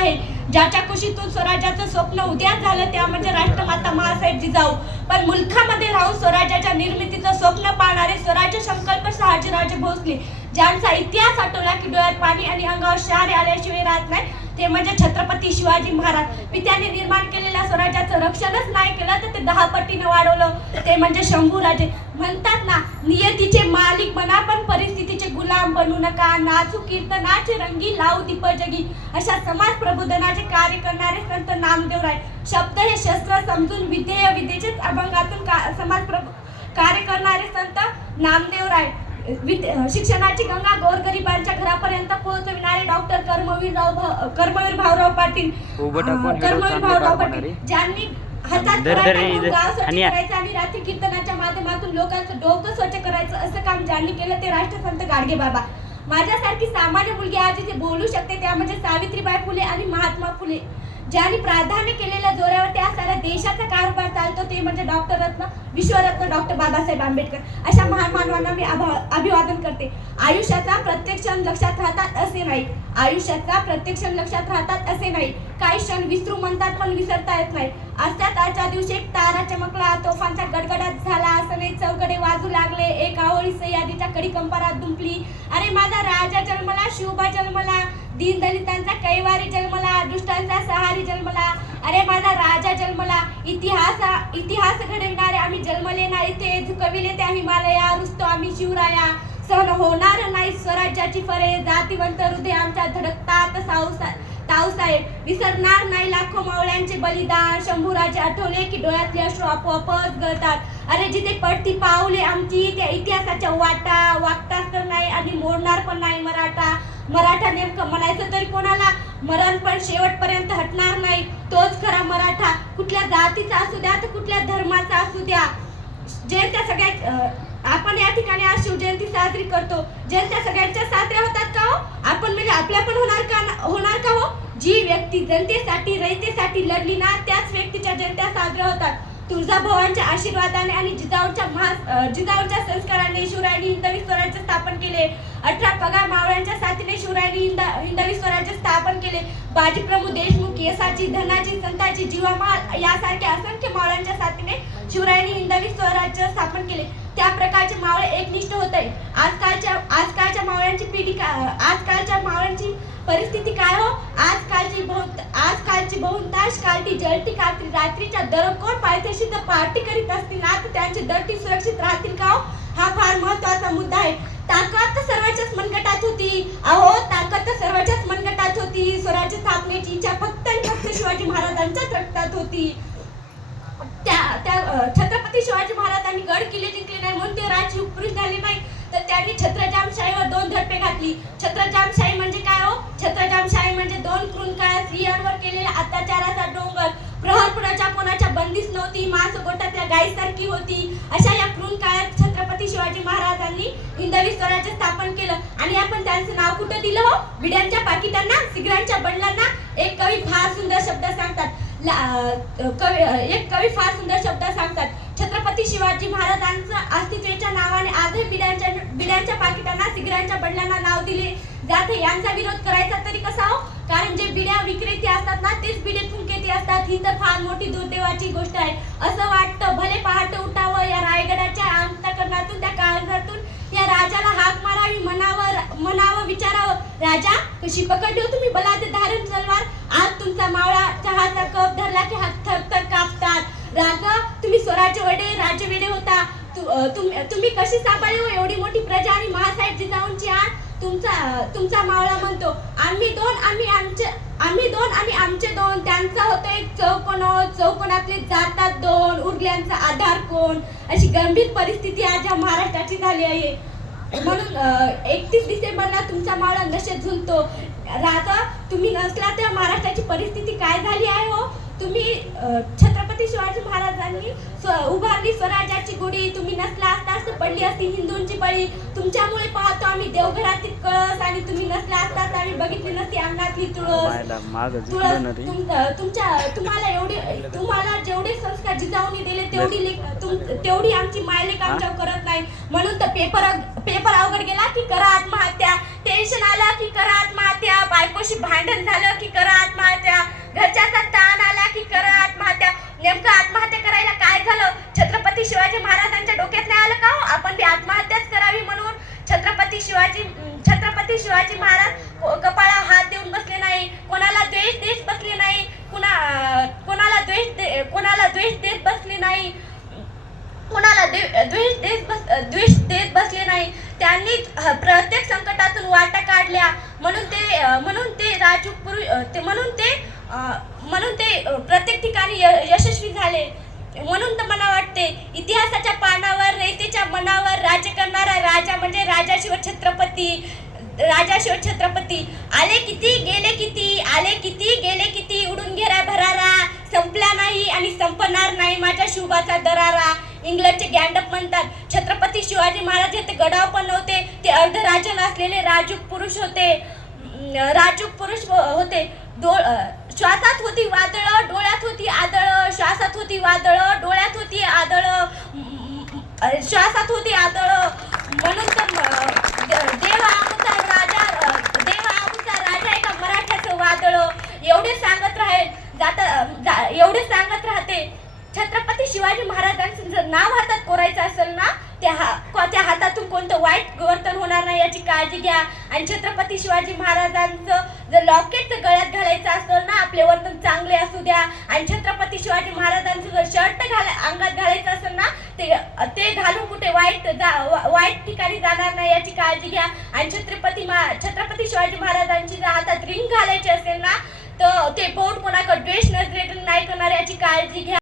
आहे, ज्याच्या कुशीतून स्वराज्याचं स्वप्न उद्याच झालं त्या म्हणजे राष्ट्रमाता महासाहेब जिजाऊ. पण मुलखामध्ये राहून स्वराज्याच्या निर्मितीचं स्वप्न पाहणारे स्वराज्य संकल्प शहाजीराजे भोसले, ज्यांचा इतिहास आठवला की डोळ्यात पाणी आणि अंगावर शहारे आल्याशिवाय राहत नाही, ते म्हणजे छत्रपती शिवाजी महाराज. त्यांनी निर्माण केलेल्या स्वराज्याचं रक्षणच नाही केलं तर ते 10 पटीनं वाढवलं, ते म्हणजे शंभूराजे. म्हणतात ना, नियतीचे मालिक बना पण परिस्थितीचे गुलाम बनू नका, नाचू कीर्तनाचे रंगी लावू दीप जगी, अशा समाज प्रबोधनाचे कार्य करणारे संत नामदेवराय. शब्द हे शस्त्र समजून विद्येचे अभंगातून समाज कार्य करणारे संत नामदेवराय. शिक्षणाची गंगा गोरगरिबांच्या घरापर्यंत पोहोचविणारे डॉक्टर कर्मवीर भाऊराव पाटील, ज्यांनी हातात गाव स्वच्छ करायचं आणि रात्री कीर्तनाच्या माध्यमातून लोकांचं डोकं स्वच्छ करायचं असं काम ज्यांनी केलं ते राष्ट्रसंत गाडगे बाबा. माझ्यासारखी सामान्य मुलगी आज इथे बोलू शकते त्या म्हणजे सावित्रीबाई फुले आणि महात्मा फुले. ज्यांनी प्राधान्य केलेल्या जोरावर त्या साऱ्या देशाचा कारभार चालतो ते म्हणजे विश्वरत्न डॉक्टर बाबासाहेब आंबेडकर. अशा महान मानवांना मी अभिवादन करते. आयुष्याचा प्रत्येक क्षण लक्षात राहतात असे नाही, आयुष्याचा प्रत्येक क्षण लक्षात राहतात असे नाही, काही क्षण विसरू म्हणतात पण विसरता येत नाही. असत्यात आजच्या दिवशी एक तारा चमकला, तोफांचा गडगडाट झाला, सनई चौकडे वाजू लागले, एक आवळी सह्याद्रीच्या कडीकंपारात दुंपली. अरे माझा राजा जन्मला, शिवबा जन्मला, दीनदलितांचा कैवारी जन्मला, दुष्टांचा सहारी जन्मला. अरे माझा राजा जन्मला. इतिहास घडविणारे आम्ही जन्मले ना इथे, झुकविले त्या हिमालया, रुसतो आम्ही शिवराया. सहन होणार नाही स्वराज्याची फरे, जातीवंत हृदय आमच्या धडकतात ताऊसाहेब. विसरणार नाही लाखो मावळ्यांचे बलिदान, शंभूराजे आठवले की डोळ्यातले अश्रू आपोआपच गळतात. अरे जिथे पडती पाऊले आमची त्या इतिहासाच्या वाटा, वागताच तर नाही आणि मोडणार पण नाही मराठा नेमकं म्हणायचं तरी कोणाला? मरण पण शेवटपर्यंत हटणार नाही, तोच खरा मराठा. कुठल्या जातीचा असू द्या तर कुठल्या धर्माचा असू द्या. जयंत्या सगळ्या आपण या ठिकाणी आज शिवजयंती साजरी करतो. जयंत्या सगळ्यांच्या साजऱ्या होतात का हो? आपण म्हणजे आपल्या पण होणार का हो? जी व्यक्ती जनतेसाठी रयतेसाठी लढली ना त्याच व्यक्तीच्या जयंत्या साजऱ्या होतात. तुळजाभवानीच्या आशीर्वादाने आणि जिजाऊच्या संस्काराने शिवरायांनी हिंदवी स्वराज्य स्थापन केले. 18 पगार मावळ्यांच्या साथीने शिवरायांनी हिंदवी स्वराज्य स्थापन केले. बाजीप्रभू देशमुख, यशाची, धनाची, संताची, जीवामाळ यासारख्या असंख्य मावळ्यांच्या साथीने शिवरायांनी हिंदवी स्वराज्य स्थापन केले. त्या प्रकारचे मावळे एकनिष्ठ होते. आजकालच्या मावळ्यांची आजकालच्या मावळ्यांची परिस्थिती काय हो? आजकालची बहुतांश कालटी जळती रात्रीच्या दरकोण पायथ्याशी जर पार्टी करीत असतील ना तर त्यांची दरटी सुरक्षित राहतील का हो? हा फार महत्वाचा मुद्दा आहे. ताकद तर सर्वांच्याच मनगटात होती. अहो ताकद तर सर्वांच्याच मनगटात होती. स्वराज्य स्थापनेची इच्छा फक्त आणि फक्त शिवाजी महाराजांच्याच रक्तात होती. छत्रपती शिवाजी महाराजांनी गड किल्ले जिंकले नाही म्हणून ते राज्य पुरुष झाले नाही, तर त्यांनी छत्रजामशाहीवर 2 धडपे घातली. छत्रजामशाही म्हणजे काय हो? छत्रजामशाही म्हणजे 2 क्रूरकाळ स्त्रियांवर केलेल्या अत्याचाराचा डोंगर. प्रहरपुराच्या कोणाच्या बंदीच नव्हती, मांस गोटातल्या गायीसारखी होती. अशा या क्रूर काळात छत्रपती शिवाजी महाराजांनी हिंदवी स्वराज्य स्थापन केलं. आणि आपण त्यांचं नाव कुठं दिलं हो? विड्यांच्या पाकिटांना, सिगरांच्या बंडलांना. एक कवी फार सुंदर शब्द सांगतात. छत्रपती शिवाजी महाराजांचं अस्तित्वाच्या नावाने आजही बिड्यांच्या पाकिटांना, सिगरांच्या बंडलांना नाव दिले जाते. यांचा विरोध करायचा तरी कसा हो? कारण जे बिड्या विक्रेते असतात ना तेच बिडे फुंकेते असतात. ही तर फार मोठी दुर्दैवाची गोष्ट आहे. असं वाटतं भले पहाटे उठावं, या रायगडाच्या अंतःकरणातून त्या काळजातून या राजाला हाक मारावी, म्हणावं विचारावं, राजा कशी पकडली हो तुम्ही बलाढ्य धारण तलवार? आज तुमचा मावळा चहाचा कप धरला की हात थरथर कापतात. राजा तुम्ही स्वराज्य वेडे, राज्य वेडे होता. तुम्ही कशी सांभाळली हो एवढी मोठी प्रजा आणि महासाहेब जिजाऊंची आण? तुमचा मावळा म्हणतो आम्ही दोन आणि आमचे दोन. त्यांचा होतो एक चौकोनातले जातात 2, उरल्यांचा आधार कोण? अशी गंभीर परिस्थिती आज या महाराष्ट्राची झाली आहे. म्हणून 31 डिसेंबरला तुमचा मावळा नशेत झुलतो. राजा तुम्ही नसला तर महाराष्ट्राची परिस्थिती काय झाली आहे हो? तुम्ही छत्रपती शिवाजी महाराजांनी उभारली स्वराज्याची गुढी. तुम्ही नसला असतास तर पडली असती हिंदूंची बळी. तुमच्यामुळे पाहतो आम्ही देवघरातील कळस आणि तुम्ही नसला असतास आम्ही बघितली नसती अंगणातली तुळस. तुम्हाला जेवढे संस्कार जिजाऊंनी दिले तेवढी आमची मायलेक आमच्यावर करत नाही. म्हणून तर पेपर अवघड गेला की करा आत्महत्या, टेन्शन आला की करा आत्महत्या, बायकोशी भांडण झालं की करा आत्महत्या, महाराज कपाळा हात देऊन बसले नाही, कोणाला द्वेष देत बसले नाही, कोणाला द्वेष देत बसले नाही, कोणाला द्वेष देत बसले नाही. त्यांनी प्रत्येक संकटातून वाटा काढल्या, म्हणून ते प्रत्येक ठिकाणी यशस्वी झाले. म्हणून तर मला वाटते इतिहासाच्या पानावर रयतेच्या मनावर राज्य करणारा राजा म्हणजे राजाशिव छत्रपती. आले किती गेले किती, उडून गेला भरारा, संपला नाही आणि संपणार नाही माझ्या शिवबाचा दरारा. इंग्लंडचे गँडअप म्हणतात छत्रपती शिवाजी महाराज हे ते गडाव पण नव्हते, ते अर्धराजन असलेले राजूक पुरुष होते. श्वासात होती वादळ, डोळ्यात होती आदळ, श्वासात होती वादळ, डोळ्यात होती आदळ, श्वासात होती आदळ. म्हणून तर देव आमचा राजा एका मराठ्याचं वादळ. एवढे सांगत राहते. छत्रपती शिवाजी महाराजांचं जर नाव हातात कोरायचं असेल ना, त्या हातातून कोणतं वाईट वर्तन होणार नाही याची काळजी घ्या. आणि छत्रपती शिवाजी महाराजांचं जर लॉकेट गळ्यात घालायचं असेल ना, आपले वर्तन चांगले असू द्या. आणि छत्रपती शिवाजी महाराजांचं जर शर्ट अंगात घालायचं असेल ना, ते घालून कुठे वाईट ठिकाणी जाणार नाही याची काळजी घ्या. आणि छत्रपती शिवाजी महाराजांची जर हातात रिंग घालायची असेल ना, तर ते बोट कोणाकडे द्वेष नजरेतून नाही करणार याची काळजी घ्या.